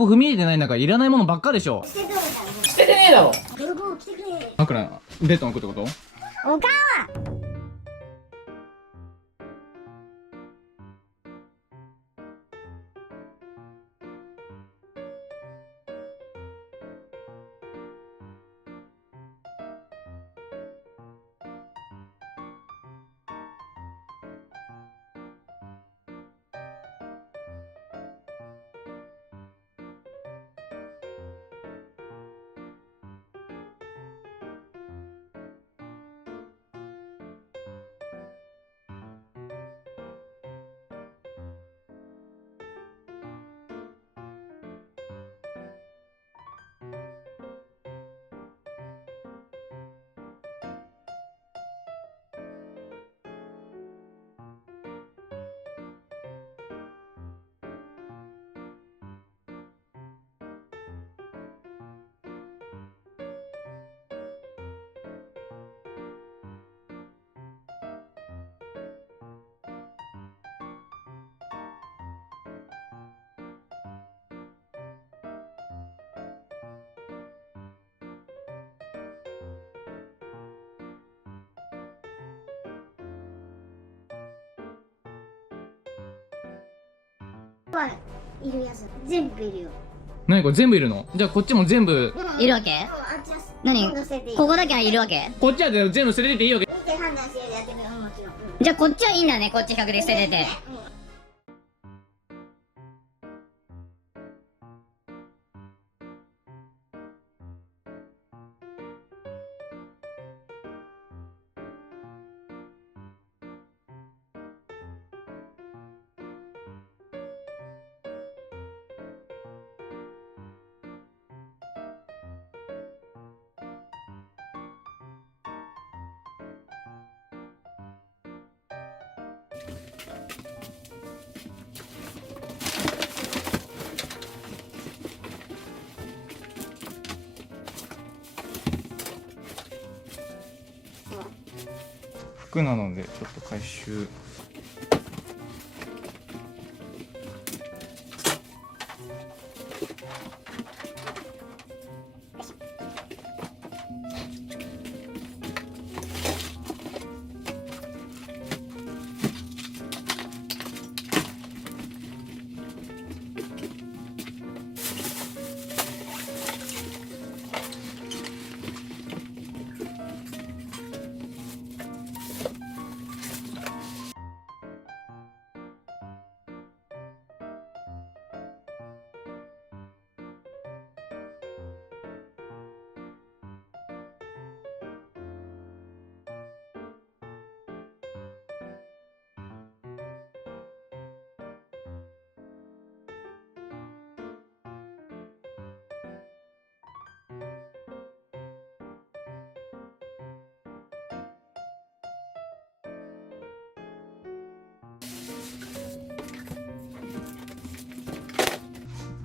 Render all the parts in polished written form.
こ踏み入れてないんだからいらないものばっかでしょ。捨てとるから捨ててねえだろ。泥棒来てくれ。枕ベッドの置くってこと？おかんはいるやつ全部いるよ。何これ全部いるの？じゃあこっちも全部いるわけ？あっちは何今度捨てていい。ここだけはいるわけ？こっちは全部捨ててていいわけ？見て判断してやってくれよ、もちろん。じゃあこっちはいいんだね、こっち比較で捨ててて。服なのでちょっと回収。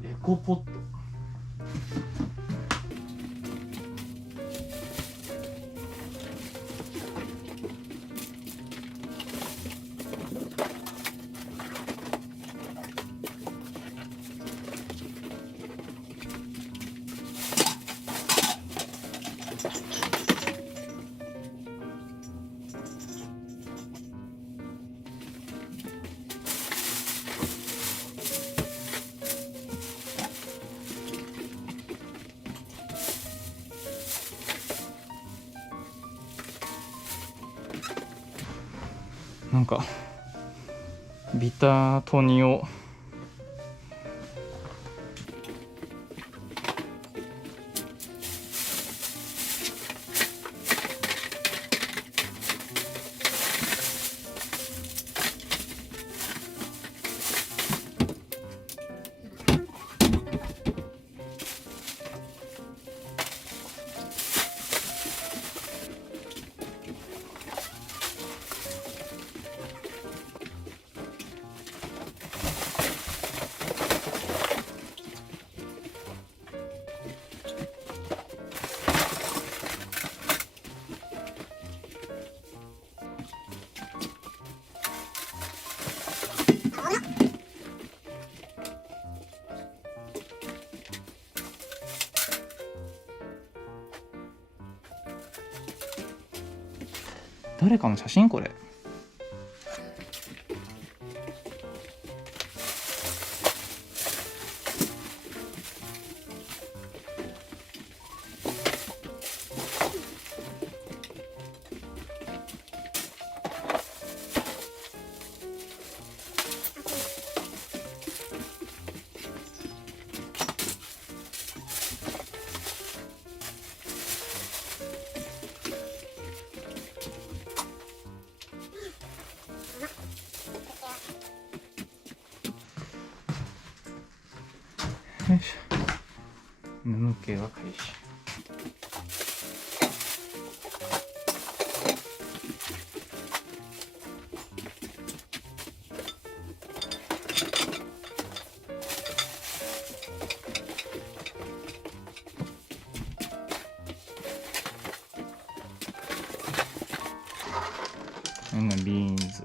エコポット。なんかビタートニオ誰かの写真これ。よいしょ。眠気は開始。ビーンズ。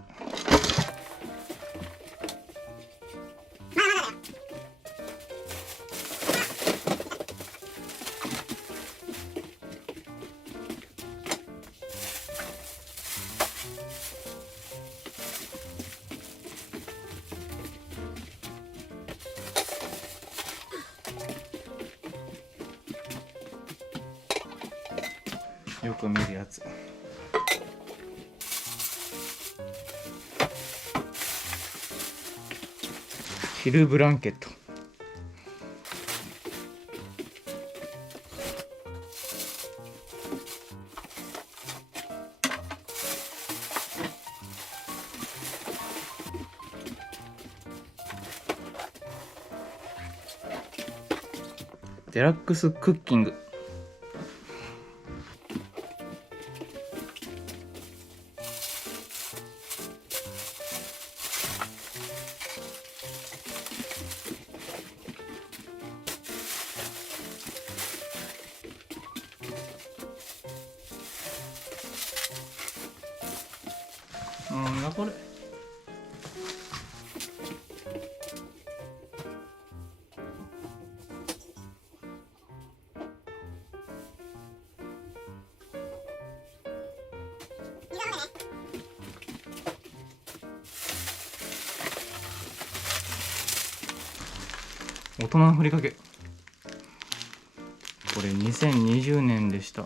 よく見るやつ。昼ブランケット。デラックスクッキング。なんだこれ。大人のふりかけ。これ2020年でした。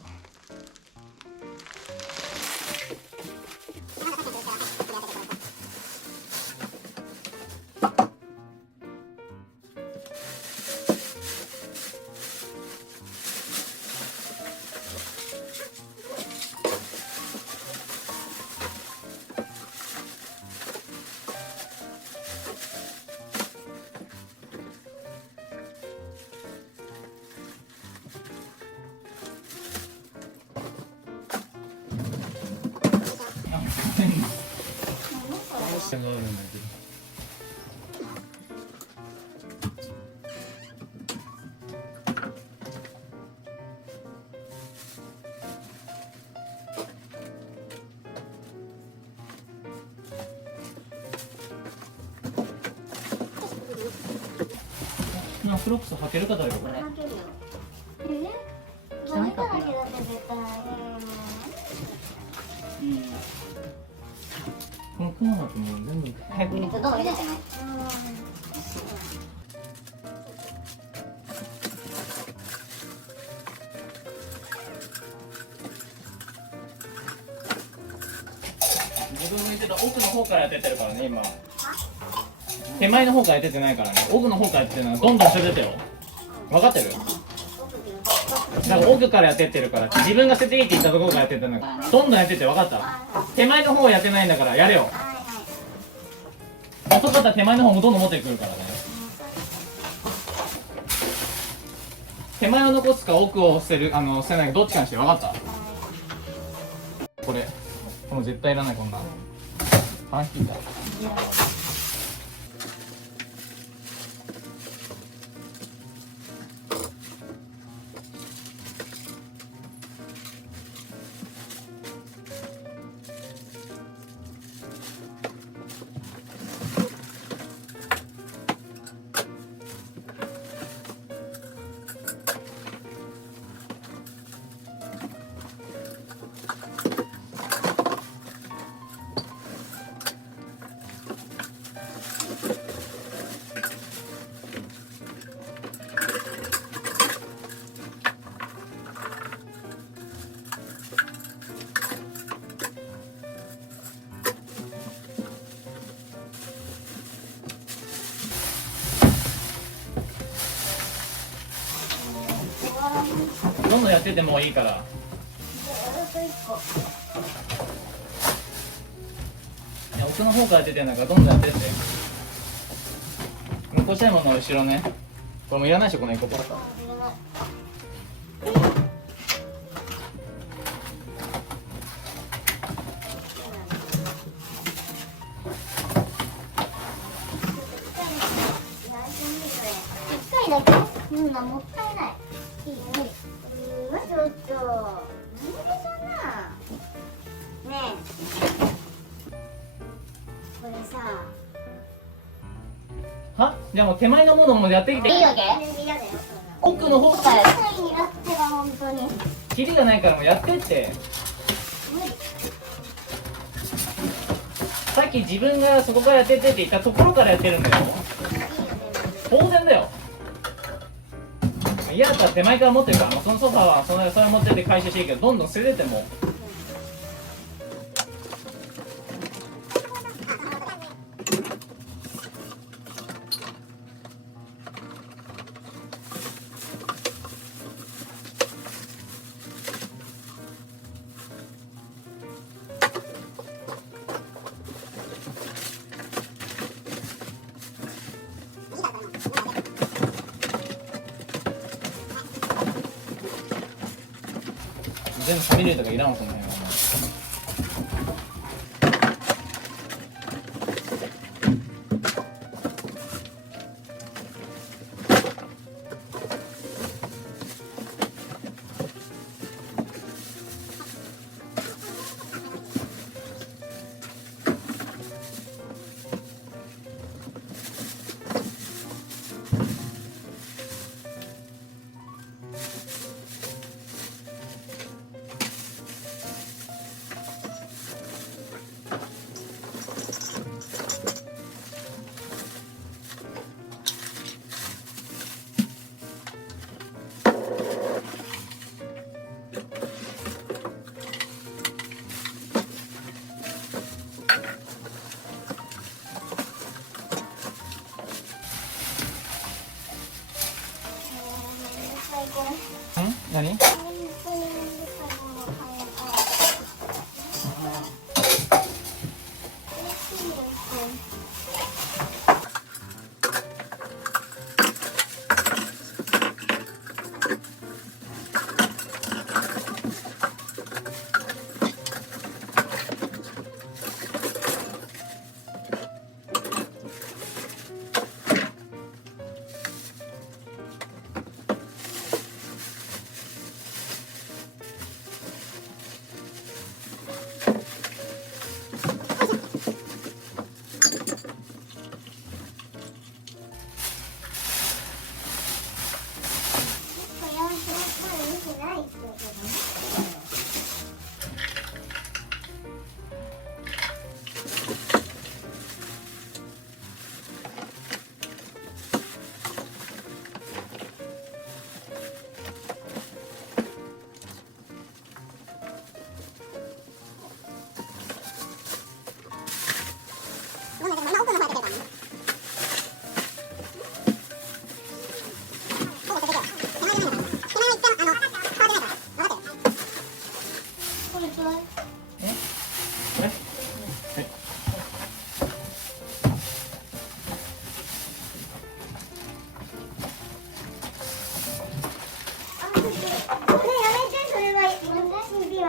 クロックス履けるかだよこれ。かけるよ。でね、どれかだけだって絶対。この雲がもう全部早く。どう入れてない。自分が言ってた奥の方からやってってるからね今。手前の方からやっててないからね。奥の方からやってるのはどんどん捨ててよ。分かってる？だから奥からやってってるから、自分が捨てていいって言ったところからやってってんだから、どんどんやってって分かった？手前の方やってないんだからやれよ。遅かったら手前の方もどんどん持ってくるからね。手前を残すか奥を捨てる、捨てないかどっちかにして分かった？これもう絶対いらないこんなの。半引いた。どんどんやっててもいいから。いや、奥の方からやっててんだからどんどんやってって。残したいものの後ろね。これもいらないでしょ、このエコポット。1回だけうん、もったいない。いい無理。ちょっとなんでそんなねえ、これさは？じゃあもう手前のものもやってきて。いいわけ？嫌だよ。奥の方か1ら回になっては本当にキリがないからもうやってって。無理。さっき自分がそこからやってってって言ったところからやってるんだよ。当然だよ。嫌だったら手前から持ってるから、もうそのソファーはそれ持ってって回収していいけど、どんどん捨ててっても。全部ファミリーとかいらんわ、その辺は。何？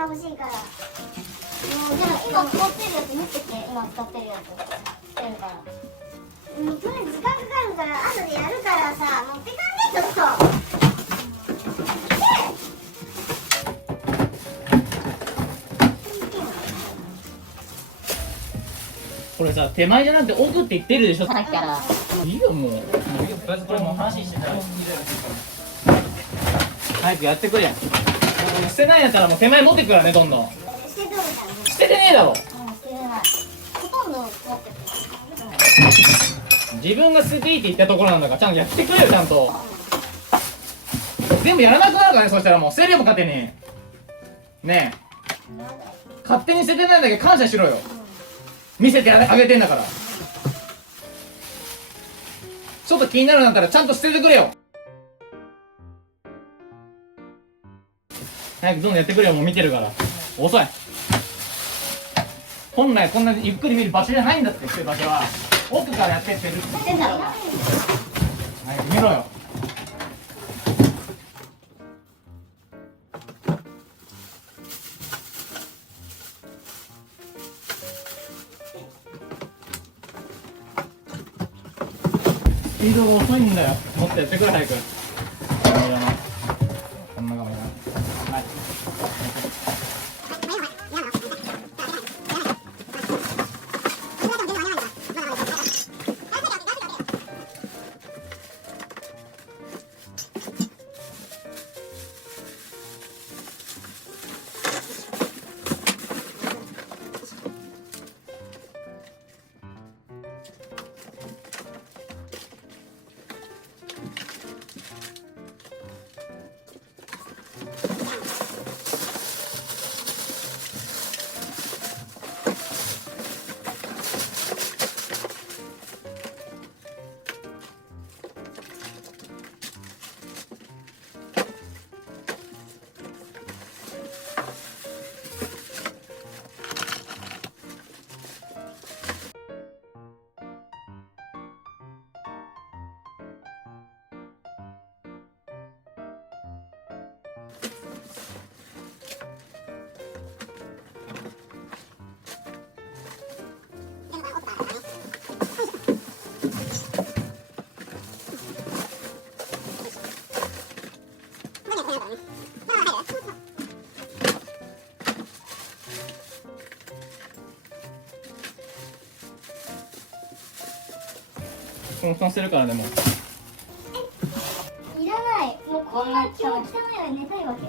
欲しいから。もうじゃあ今使ってるやつ見てて、今使ってるやつしてるから。とりあえず時間かかるから後でやるからさ、持ってかんでちょっと。これさ、手前じゃなくて奥って言ってるでしょ。さっきからいいよもう。とりあえずこれもう話してたら早くやってくれやん。捨てないんやったらもう手前持ってくからね、どんどん。捨てとるじゃん。捨ててねえだろ。捨てれない。ほとんど持ってる。自分が捨てていいって言ったところなんだからちゃんとやってくれよ、ちゃんと。全部やらなくなるからね、そしたらもう捨てれよ、勝手に。ねえ、勝手に捨ててないんだけど感謝しろよ。見せてあげてんだから。ちょっと気になるんだったらちゃんと捨ててくれよ。早くどんどんやってくれよ、もう見てるから。遅い。本来こんなゆっくり見る場所じゃないんだって、そういう場所は。奥からやってってるって言ってんだろうが。早く見ろよ。スピードが遅いんだよ。もっとやってくれ、早く。こんな画面はい。ふんふんしてるからね、もう。いらない。もうこんな気を汚いのに寝たいわけ。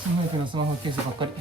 スムークのスマホケースばっかり。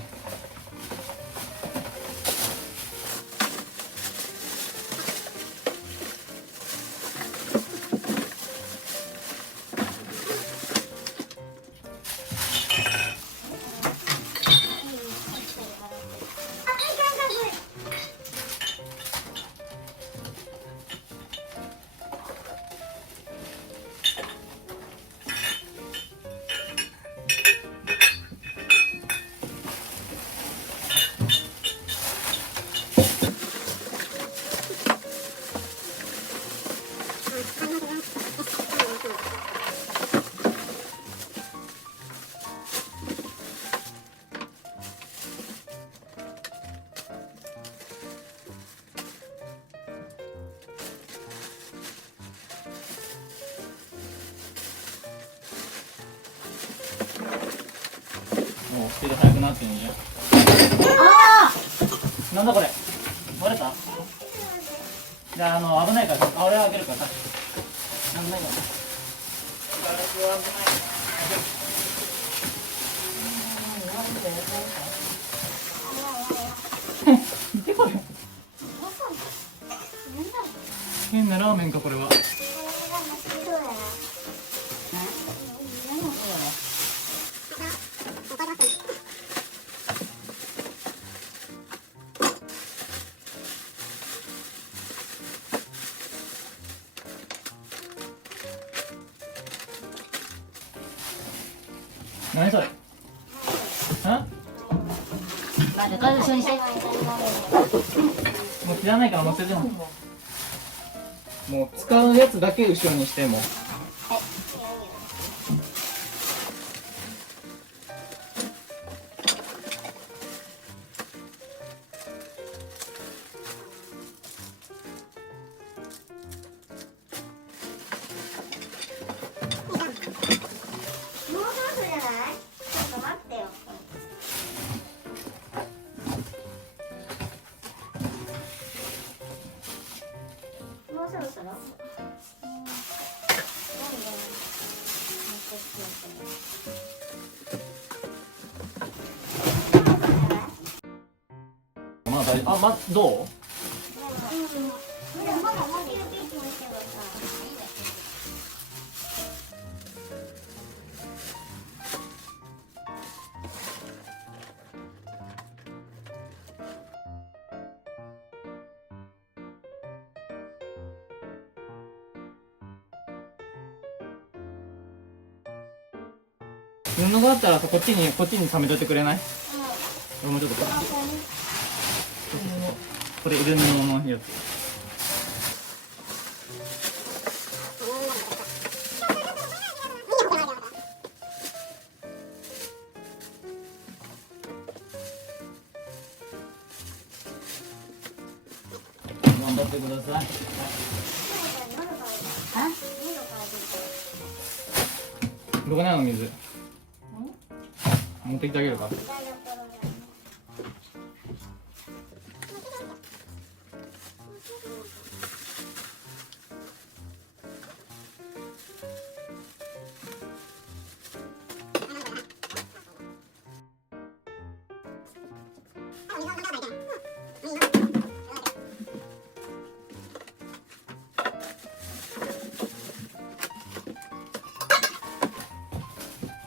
もうスピード速くなってんじゃん。なんだこれ、割れた。じゃあ危ないから俺は開けるからさ。危ないからガラスは危ない。見てこれ、変なラーメンかこれは。何それ。まず一緒にして。もう切らないから持ってても。もう使うやつだけ後ろにしても。大丈夫。どう？でもまだまだピーピーもしてるからさ。布があったらこっちに溜めといてくれない？俺もちょっとこれ入れ布のやつ。頑張ってください。どこにあるの水？持ってきてあげるか。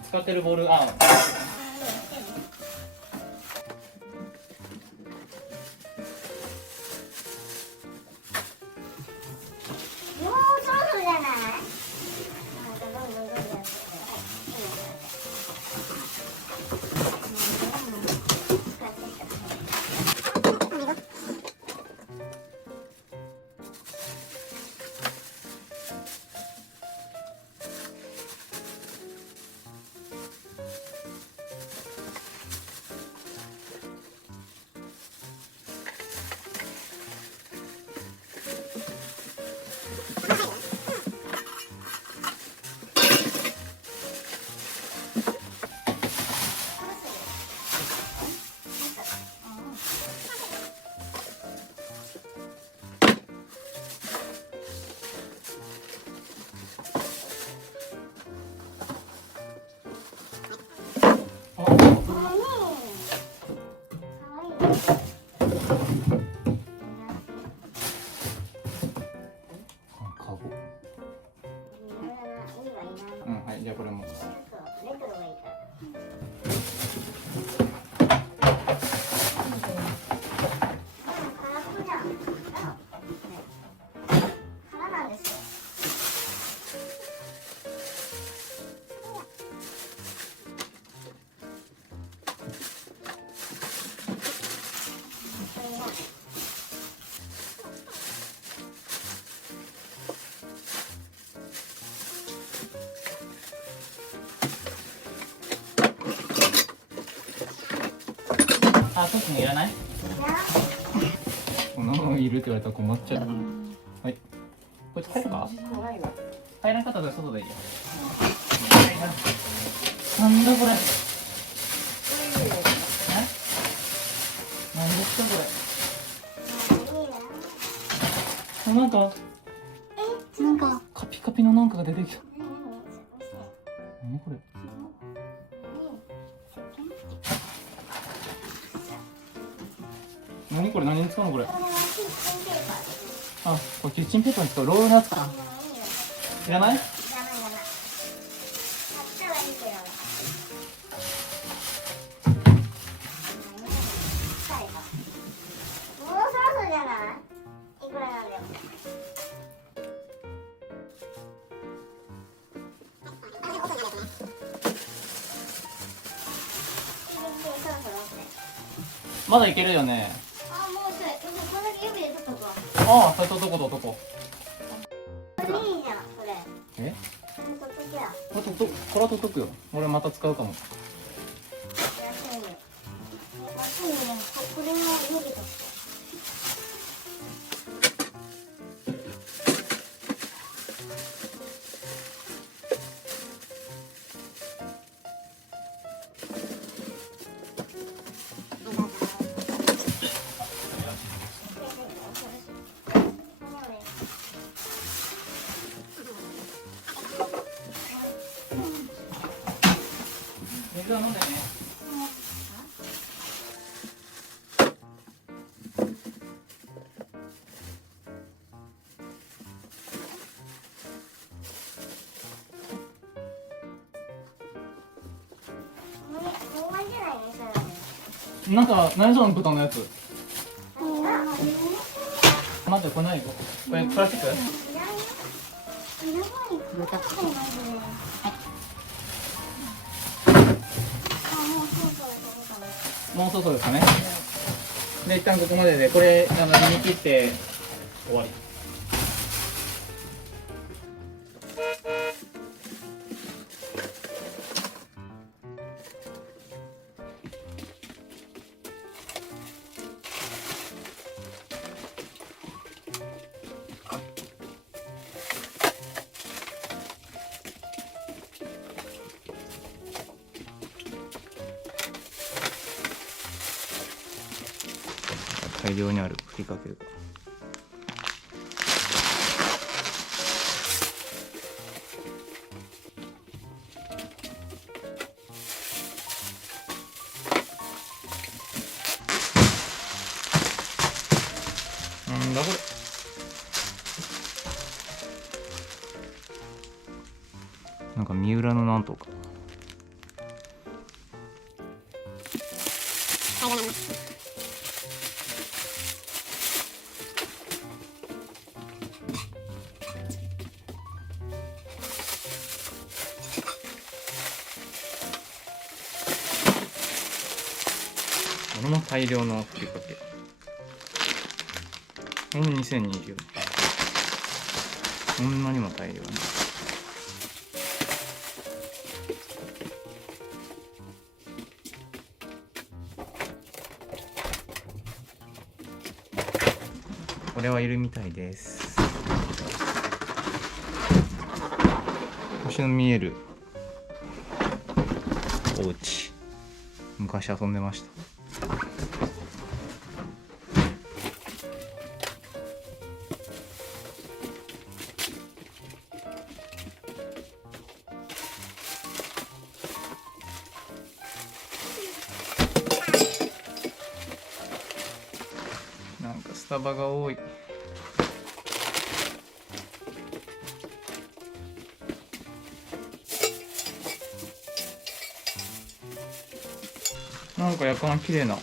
使ってるボール、はい、じゃあこれも。トップもいらない？こんなのいるって言われたら困っちゃう。はい。こいつ入るか？入らなかったら外でいいよ。なんだこれ。なんですかこれ。なんかカピカピのなんかが出てきた。何これ。何これ、何に使うのこれ。あ、これキッチンペーパーに使うロールのやつか。いらない？まだいけるよね。ああ、それとどことどこ。え？これは取っとくよ。俺また使うかも。水は飲んでね。なんか何その豚のやつ。何が待ってこれ何？これプラスチック？豚。もうそろそろですかね。で一旦ここまででこれ煮切って終わり。大量にあるふりかけが。なんだこれ。なんか三浦のなんとか。これも大量のふりかけ。これも2020。こんなにも大量に。これはいるみたいです。星の見えるお家。昔遊んでました。なんかスタバが多い。なんかやかん綺麗な。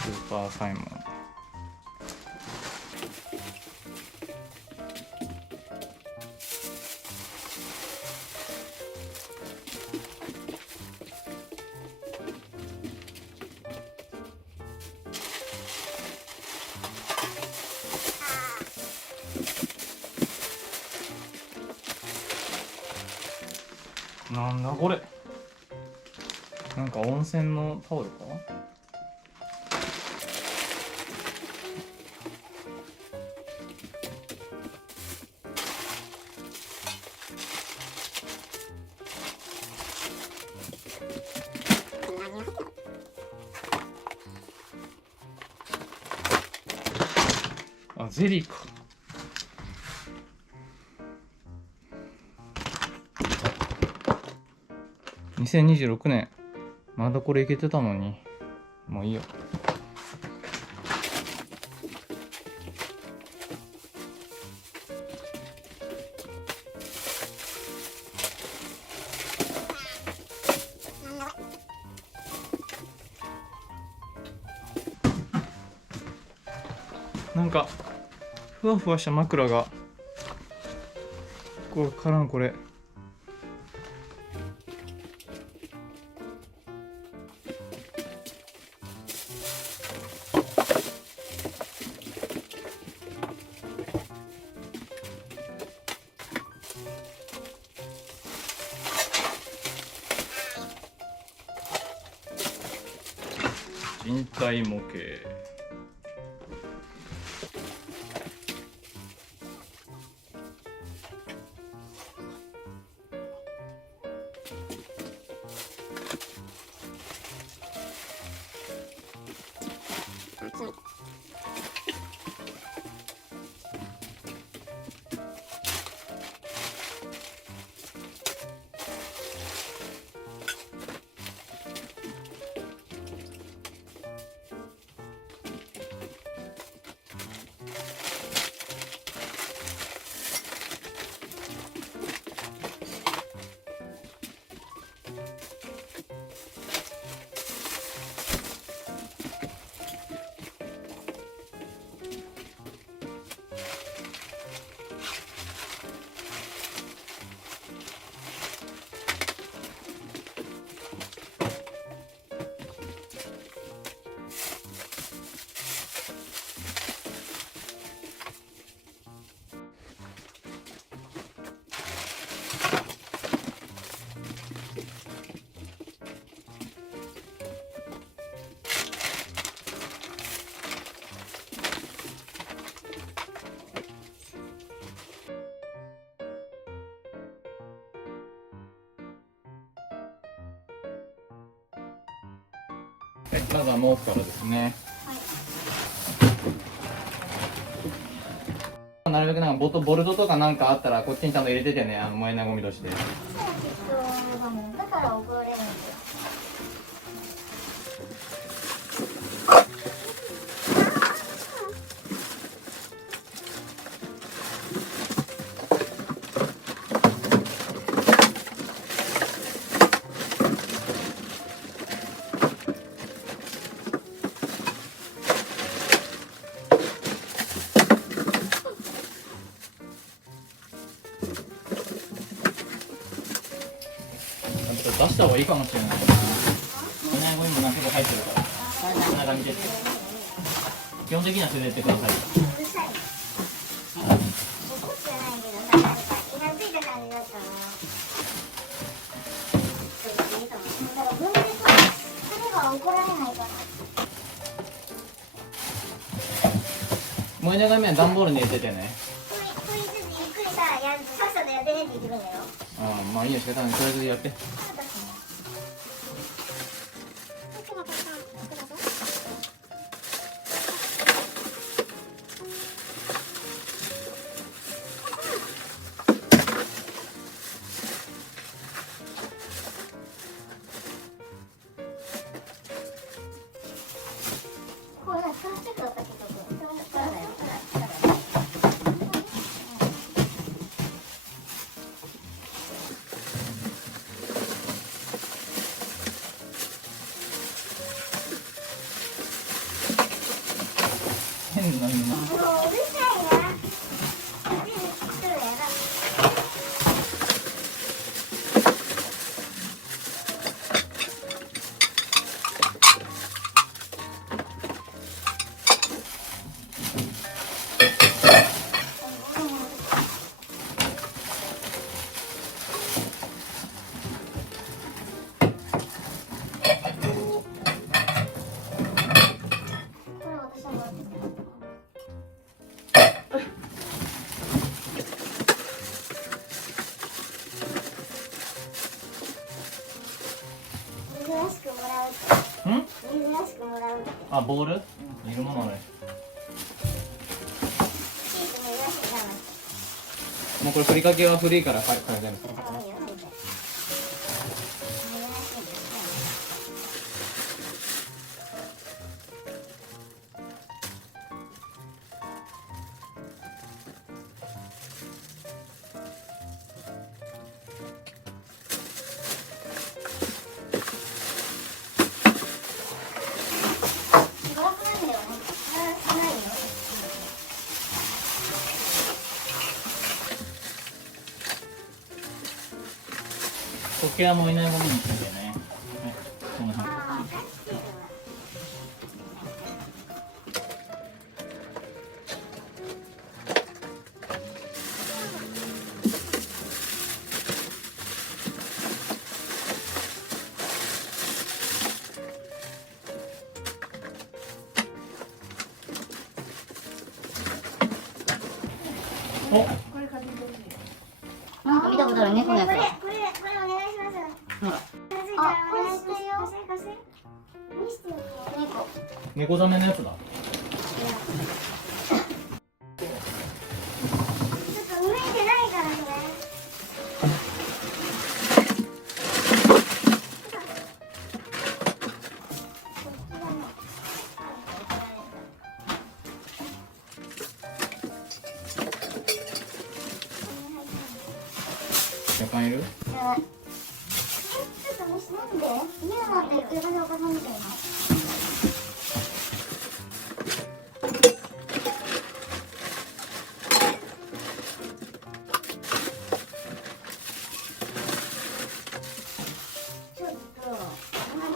スーパーサイモン。なんだこれ。なんか温泉のタオルか。あ、ゼリーか。2026年まだこれいけてたのに、もういいよ。なんかふわふわした枕がこれからんこれ。人体模型。はい、まずは毛布からですね。なるべくなんかボルトとかなんかあったらこっちにちゃんと入れててね、燃えないゴミとして。だから怒られるんだよ。出した方がいいかもしれないな。燃えないゴミもなんか結構入ってるから。こんな感じで。基本的には捨ててってください。うるさい。怒ってないけどさ、なんかイラついた感じだったな。だから分別すれば怒られないかな。燃えないゴミは段ボールに入れててね。こいつゆっくりさ、さっさとやってねって言ってくるんだよ。まあいいや、仕方ない。とりあえずやって。これプラスチックだったっけ？変なみんな。もううるさいな。作るやだ。これ私はもらってきた。珍しくもらうって。ん？珍しくもらうって。あ、ボール？いるものね。シート珍しいじゃない。もうこれふりかけは古いから変えてる。あ、いいよ、全然。珍しいんだよ。娯楽なんだよね。ないよ。こけは燃えないゴミにしててね。はい、こんな感じ。ああ、分かってるわ。お、なんか見たことある猫のやつだ。これお願いします。ほら。あ、これしてよ。貸せ。見してよ。猫。猫ザメのやつだ。ちょっと向いてないからね。やかんいる？ちょっとなんで？家の中で床でおかさんみたいな。ちょっと何？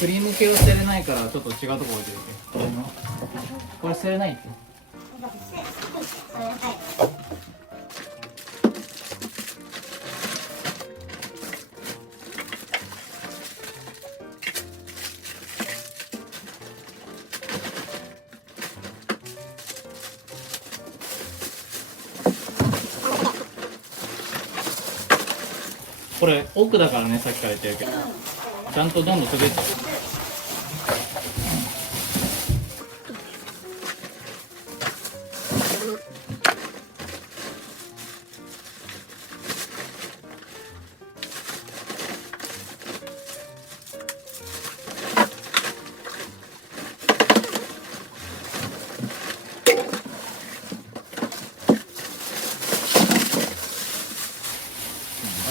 クリーム系は捨てれないからちょっと違うとこ置いてるけど。これ捨てれないって。それはい。これ奥だからね、さっきから言ってるけどちゃんとどんどん滑ってる。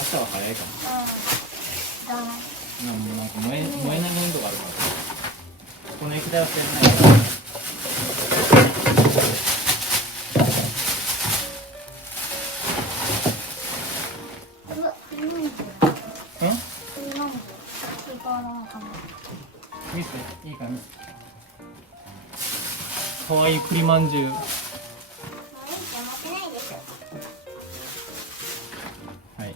朝は早いかも。なんか燃えないゴミとかあるから、この液体は捨てないから。見せていいか見せて。かわいい栗まんじゅう。はい。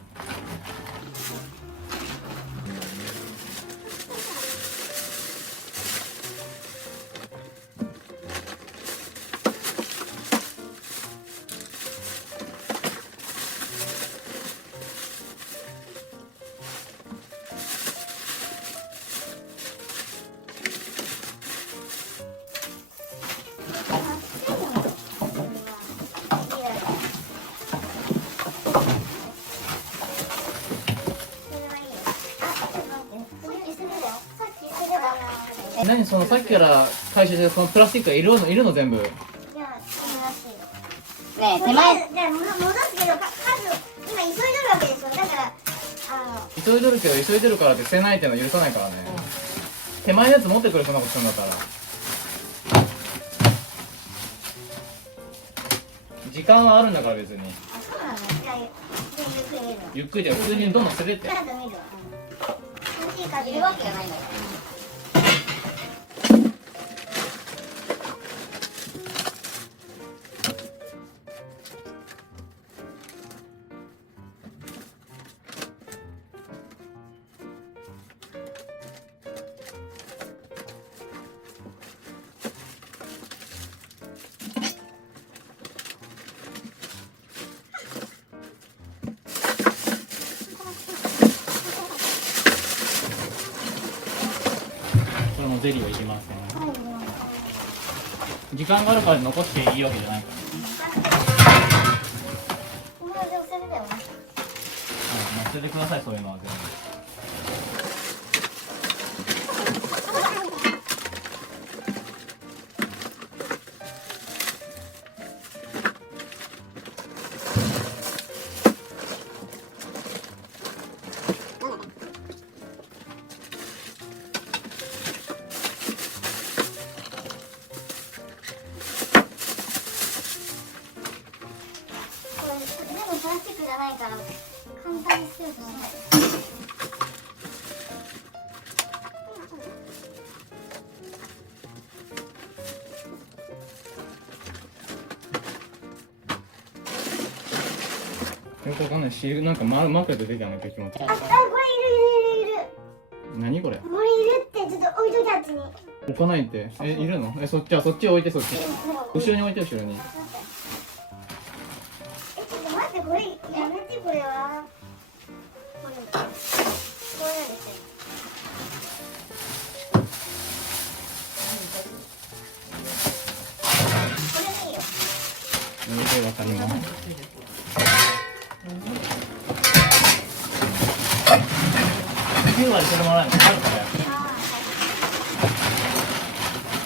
何そのさっきから回収してるそのプラスチックがいるの全部。ねえ、手前。じゃあ戻すけど、数今急いでるわけでしょ。だから急いでるけど急いでるからって捨てないっていうのは許さないからね。手前のやつ持ってくる、そんなことするんだったら。時間はあるんだから別に。そうなの。じゃあゆっくりじゃ普通にどんどん滑って。カード見るわ。大きいカードいるわけがないんだよ。それもゼリーはいりません。時間があるから残していいわけじゃないから。もうでもそれだよね。捨ててください、そういうのは全部。でもプラスチックじゃないから簡単に捨てると思う。よくわかんないし、なんかマークで出てきたの気持ち。これいる。何これ？これいるってちょっと置いといたやつに。置かないって。いるの？そっち置いて、そっち。後ろに置いて、後ろに。ちょっと待って、これやめて、これは。これやですよ。これでいいよ。わかります。9割それもらえるの？あるからや。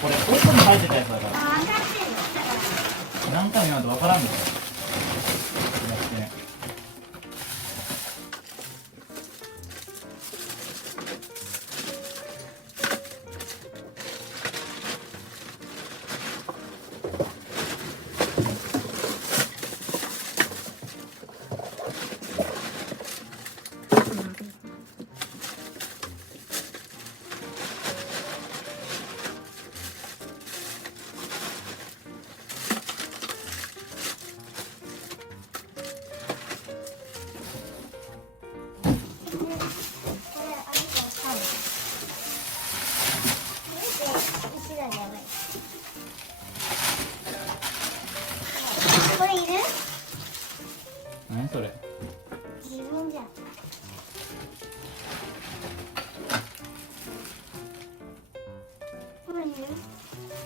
これ奥に入ってたやつだから。分かってるよ。何回も言わないとわからんのよ。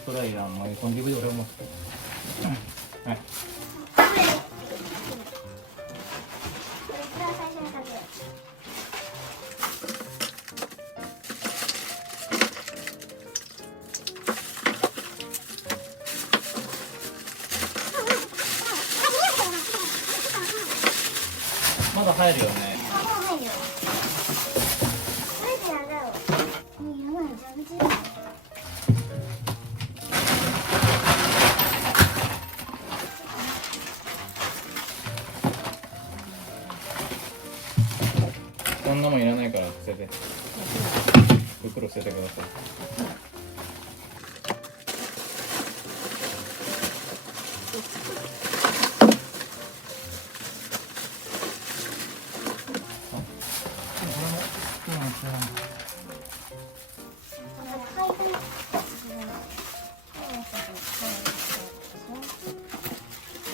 それはいらん、もうコンビニで俺もはい。これ一番最初にかける。まだ入るよね。あ、もう入るよ。入ってなんだろう。やばい、蛇口だよ。こんなもんいらないから捨てて。袋捨ててください。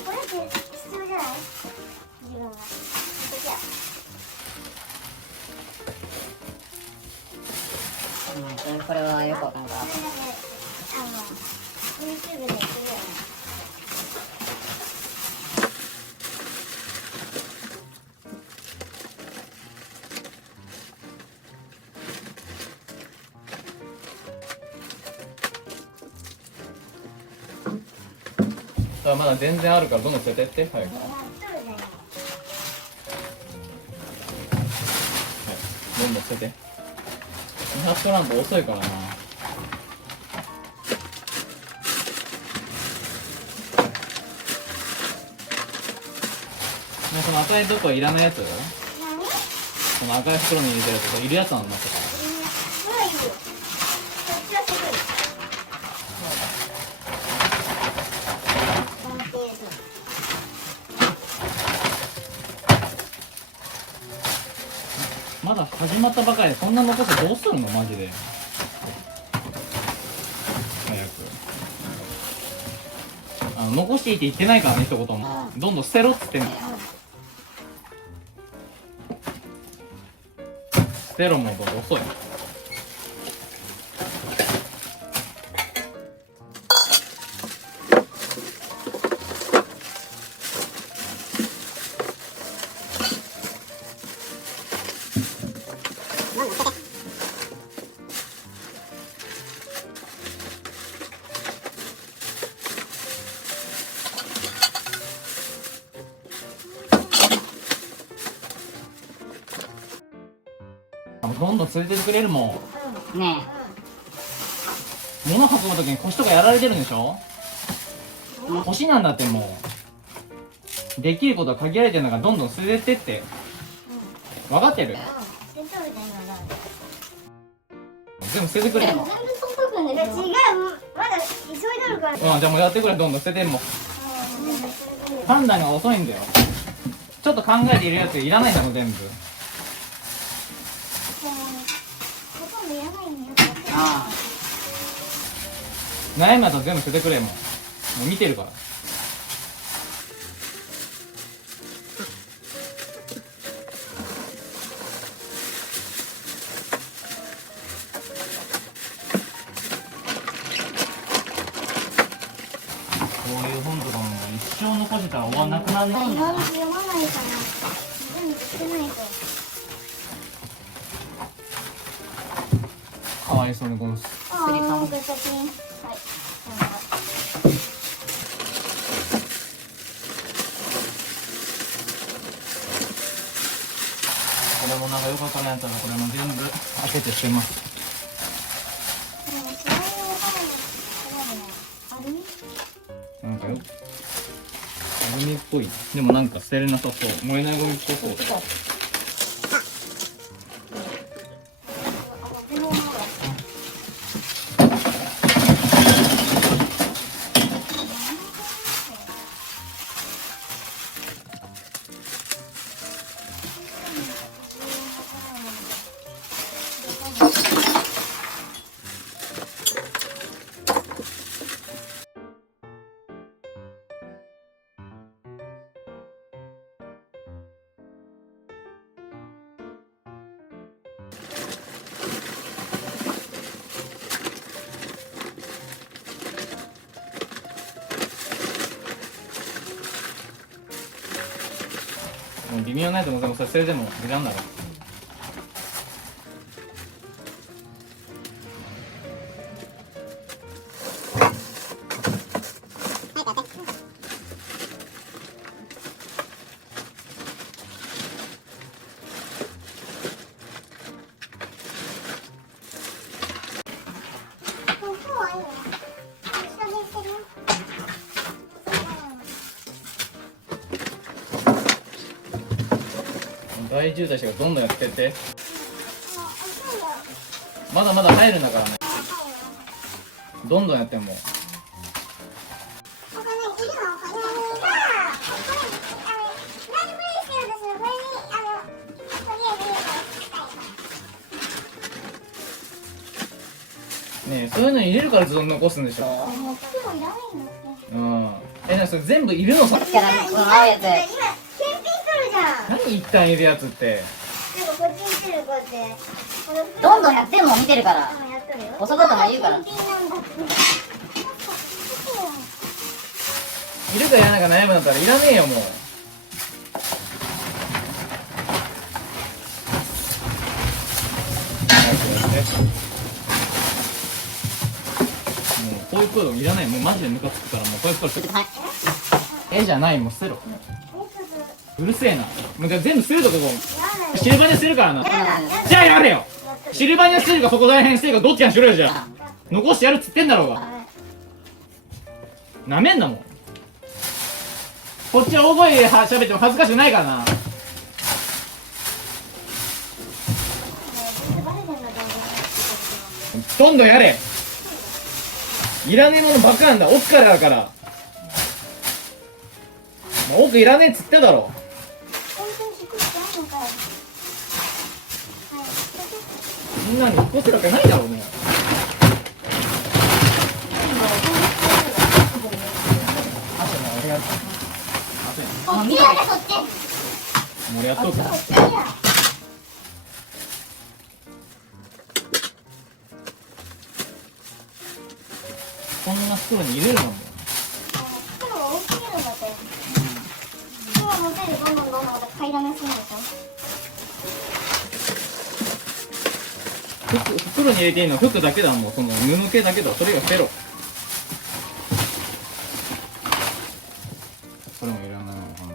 これって必要じゃない？自分が。じゃあ。これはよくわかんない。それだけYouTube で言ってるよね。あ、まだ全然あるからどんどん捨ててって早く。やっとるじゃない。どんどん捨てて。200トランプ遅いからな。もうその赤いとこいらないやつ、何？この赤い袋に入れてるやついるやつなのってさ。それはいいよ。こっちはすごい。まだ始まったばかりでそんな残してどうするのマジで。早く。残していいって言ってないからね、一言も。どんどん捨てろっつってんの。捨てろもうどんどん遅い。どんどん連れてってくれるもん。ね物運ぶときに腰とかやられてるんでしょ。腰なんだってもう。できることは限られてるんだからどんどん捨ててって。分かってる？捨てとるじゃん今だ。全部捨ててくれ。全部取っとくんで。違う、まだ急いどるから。じゃあもうやってくれ、どんどん捨ててもう。判断が遅いんだよ。ちょっと考えているやついらないんだもん全部。ほとんどやばいんだよ。あ悩みだったら全部捨ててくれもう。もう見てるから。こういう本とかも一生残してたら終わんなくなるね。今の読まないから全部捨てないと。かわいそうにこの。ああ、僕先に。はい。これもなんかよくわからないやつだからこれも全部開けて捨てます。でもそれをわからない。アルミ？なんかよアルミっぽい。でもなんか捨てれなさそう。燃えないゴミっぽそう。微妙なやつもでもそれでも時間だろ。大渋滞してるからどんどんやってってまだまだ入るんだからねどんどんやってもねえそういうの入れるからずっと残すんでしょうんなそれ全部いるのさだからこの青いやつ今検品取るじゃん。何一旦いるやつってなんかこっちにしてるこうやってどんどんやってんの見てるからやっとるよ。細々も言うから検品なんだって。いるかいらないか悩むんだったらいらねえよもうこういう声いらないもうマジでムカつくからもうこういう声するじゃないもう捨てろうるせえなもうじゃあ全部捨てるとこシルバニア捨てるからなじゃあやれよシルバニア捨てるかそこら辺捨てるかどっちかにしろよじゃあ残してやるっつってんだろうがなめんなもんこっちは大声で喋っても恥ずかしくないからなどんどんやれいらねえものばっかなんだ奥からだからもう奥いらねえっつっただろみんなに引っ越せるわけないだろうねもう見てもうやっとくからこんな袋に入れるのも袋に入れていいのは服だけだもんその布系だけだそれを捨てろそれもいらないのかな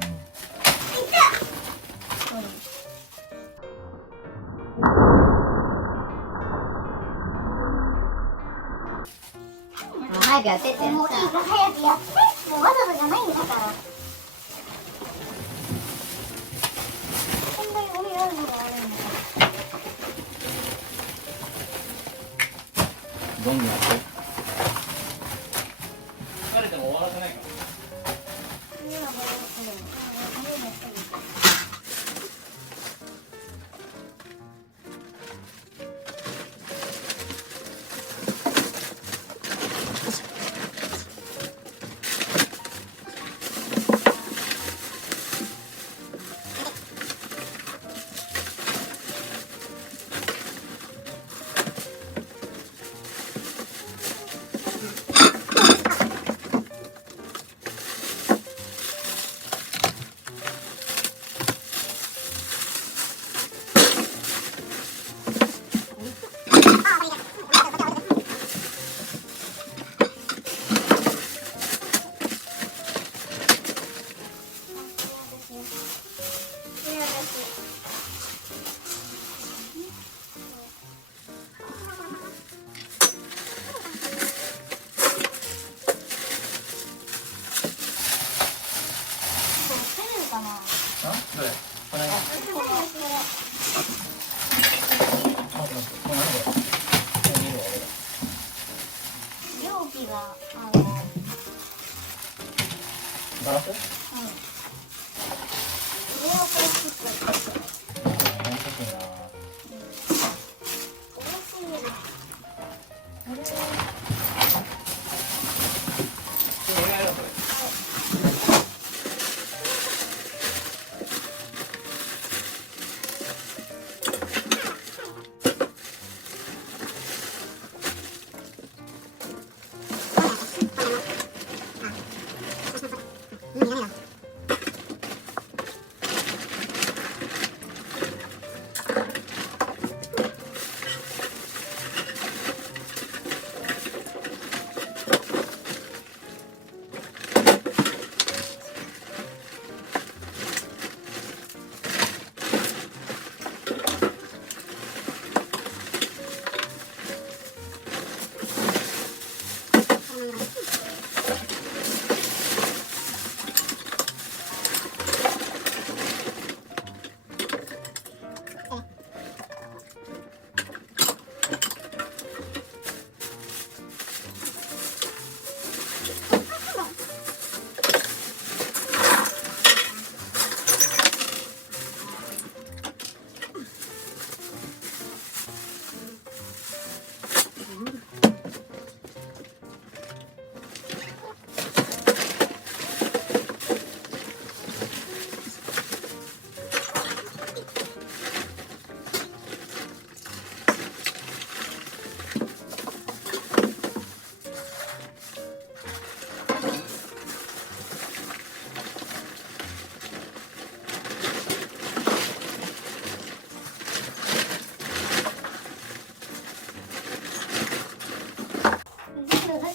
早くやってってもういいから早くやって。もうわざとじゃないんだから。こんなにゴミあるのがあるんだから。どんどんやって疲れても終わらせないからどれこれ容器がガラス上はプラスチック。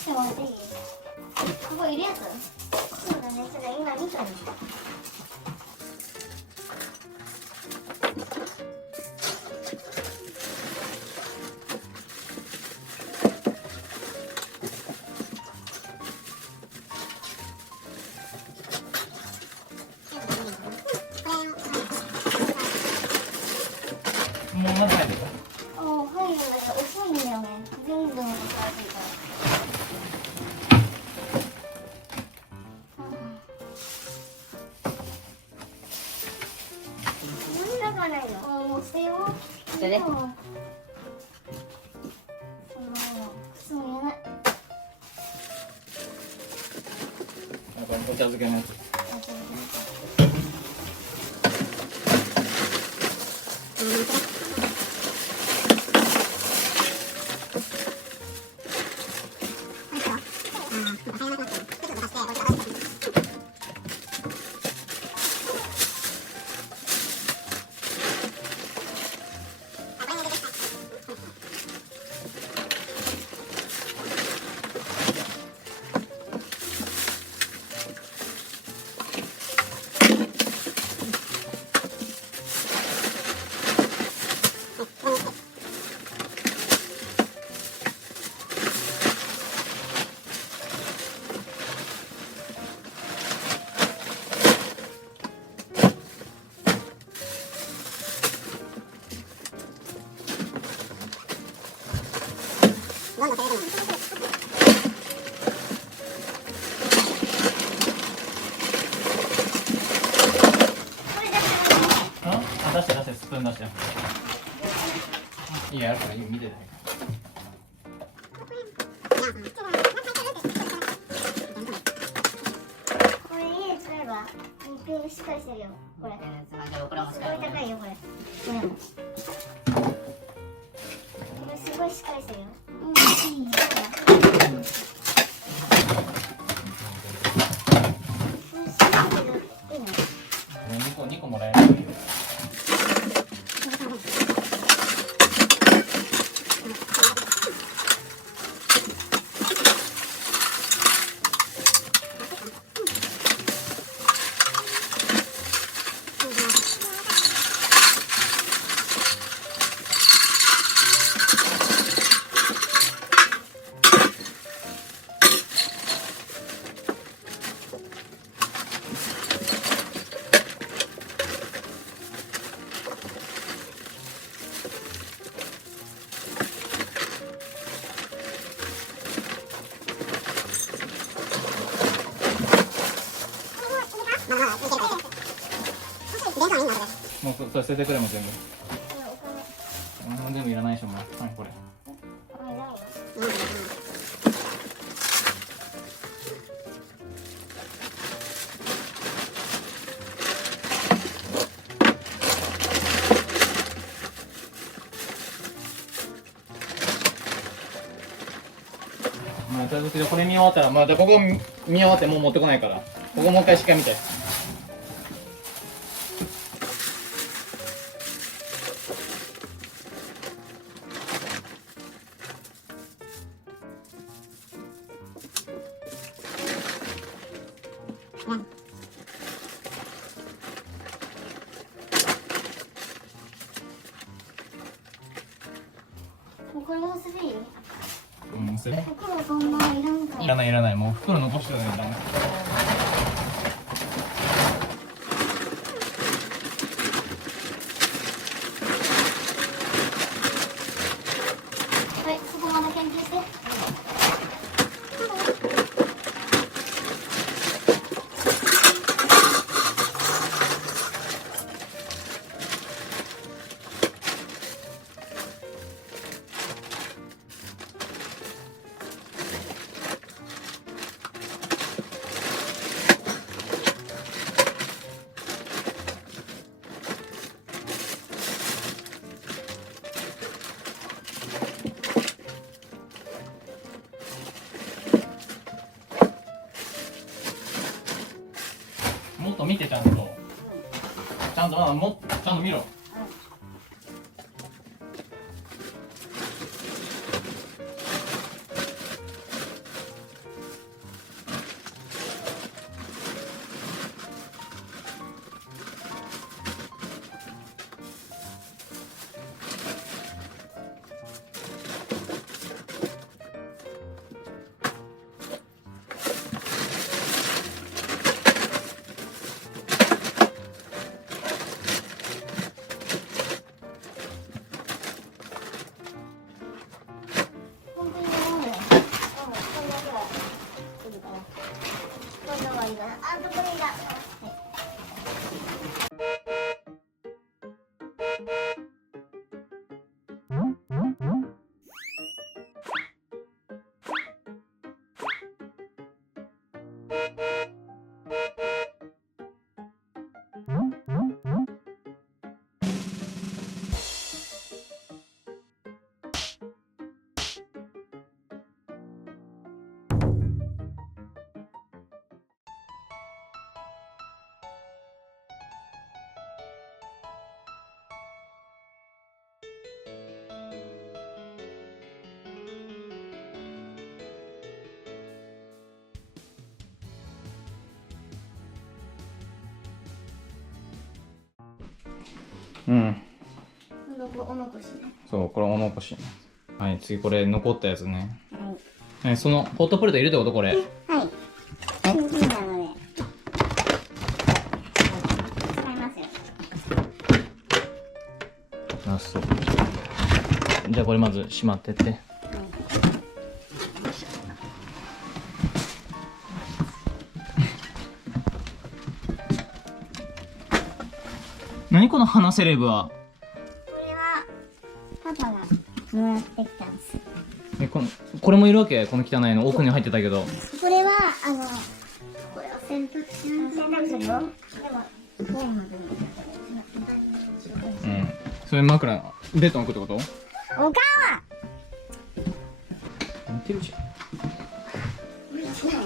してもらっていい？ここいるやつ？そうだね、それ今見たの。もうまだ入るよ。ああ、入るんだけど遅いんだよね。全部のことがついたら。なんだかないの。ああ、もう捨てよう。捨ててもう靴もいらない。なんかお茶漬けのやつ。出して出して、スプーン出して。いいや、やるから見てて。これ家で使えば肉しっかりしてるよ。これすごい高いよ、これ。これもこれすごいしっかりしてるよ。いいね。2個もらえないよ。もうそれ捨ててくれも全部。全部いらないでしょ、もう。はい、これ。まあ、とりあえずこれ見終わったら、まあ、じゃあここ見終わってもう持ってこないから、ここもう一回しっかり見て。これもすべいい？うん、それ。袋そんないらんから。いらないいらない、もう袋残してるのいらない。はい、そこまで研究して。もっと見てちゃんと。ちゃんと、ちゃんと見ろ。あとこれが、うん。お残しね。そう、これお残しね。はい、次これ残ったやつね。はい。そのホットプレートいるってことこれ。はい。新品なので。使いますよ。あ、そう。じゃあこれまずしまってって。何この花セレブは。これはパパがもらってきたんです。これもいるわけ？この汚いの奥に入ってたけど。これはこれは洗濯するよ。でもこういうのでうん。それ枕ベッドに置くってこと？おかんは似てるじゃん。無理しないよ。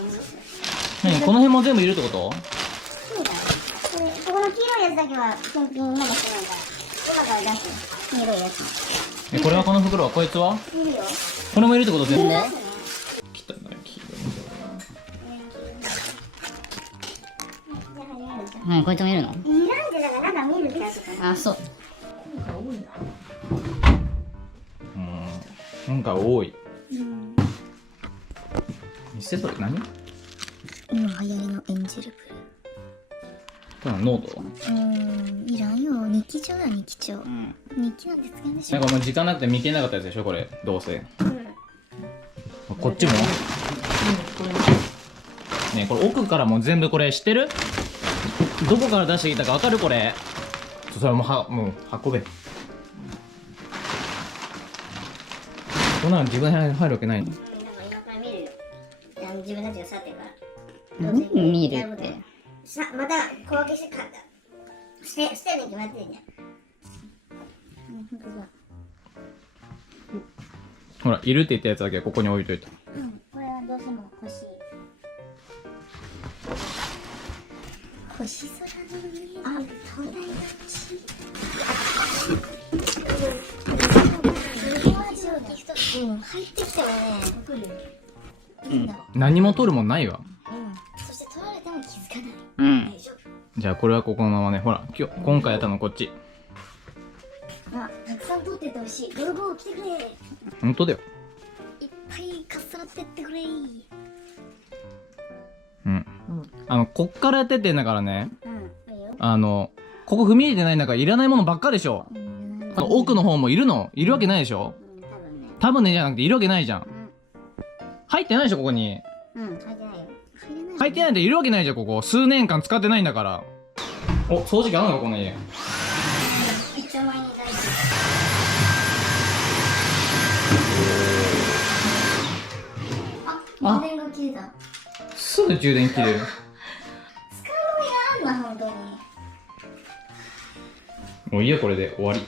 何この辺も全部いるってこと？そうだよ。ここの黄色いやつだけは検品まだしてないから今から出す黄色いやつ。これはこの袋はこいつは？いるよ。これもいるってこと全部？ね。汚い黄色いうん、こいつもいるの？いらんでだからなんか見るやつかな。あ、そう。なんか多い。うん。見せそれ何？今流行りのエンジェルブこれはノート？いらんよ。日記帳だ日記帳。日記なんて使えないでしょ。なんかもう時間なくて見切れなかったやつでしょこれどうせ。こっちも？ねえこれ奥からも全部これ知ってる？どこから出してきたかわかるこれ？それはもう運べ。こんなの自分で入るわけないの？なんか今から見るよ。自分たちが去ってから。見るって。さ、また小分けして買った。捨てるに決まってるじゃん。ほらいるって言ったやつだけここに置いといた。これはどうしても欲しい。星空の見える灯台が欲しい。入ってきてもね、何も取るもんないわ。そして取られても気づかない。大丈夫。じゃあこれはここのままね。ほら今回やったのこっち。あ、たくさん取っててほしい。泥棒来てくれ。いっほんとだよ。ぱいかっさらってってくれ。こっからやってってんだからね。いいよ。ここ踏み入れてないんだからいらないものばっかでしょ。奥の方もいるわけないでしょ。多分ね。多分ねじゃなくているわけないじゃん。入ってないでしょここに。入ってないよ。入ってないでいるわけないじゃんここ。数年間使ってないんだから。お、掃除機あるのかこの家。一丁前に大事。充電が切れた。すぐ充電切れる。使うのやんな、本当に。もういいよこれで終わり。